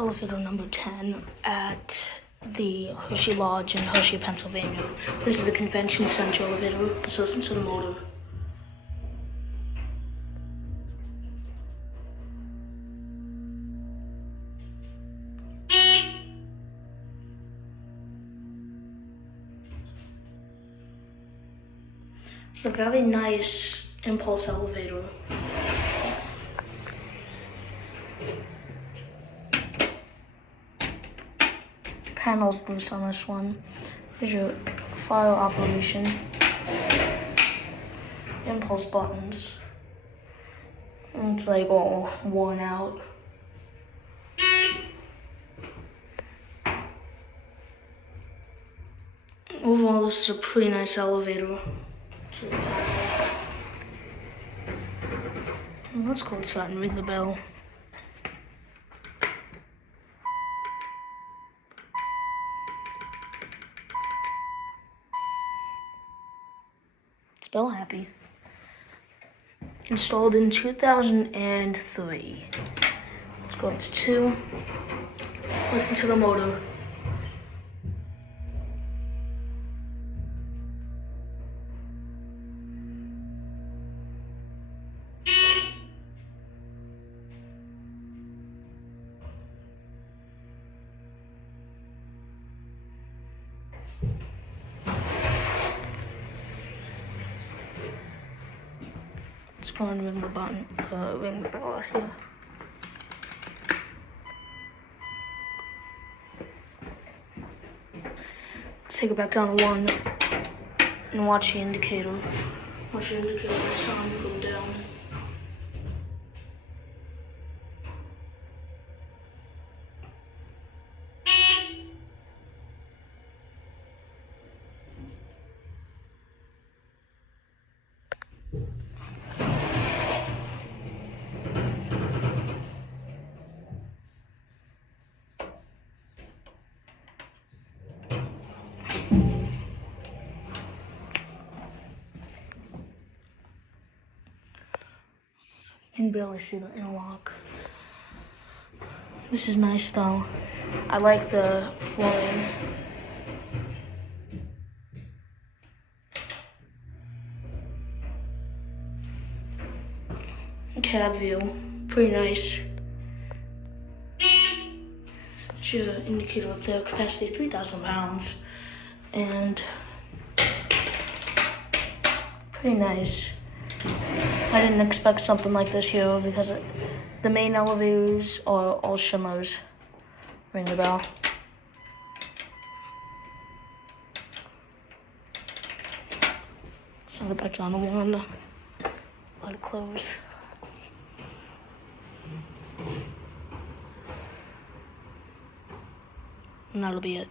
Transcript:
elevator number 10 at the Hershey Lodge in Hershey, Pennsylvania. This is the convention center elevator. Let's listen to the motor. It's a very nice impulse elevator. Panels loose on this one. Here's your file operation. Impulse buttons. And it's like all worn out. Overall, this is a pretty nice elevator. Let's go inside and ring the bell. It's bell happy. Installed in 2003. Let's go up to 2. Listen to the motor. Let's go and ring the button, ring the bell out here. Let's take it back down to 1 and watch the indicator. Watch the indicator this time go down. You can barely see the interlock. This is nice though. I like the flooring. Cab view, pretty nice. There's your indicator up there, capacity 3,000 pounds. And pretty nice. I didn't expect something like this here because the main elevators are all Schindlers. Ring the bell. Send it back down the one. Let it close. And that'll be it.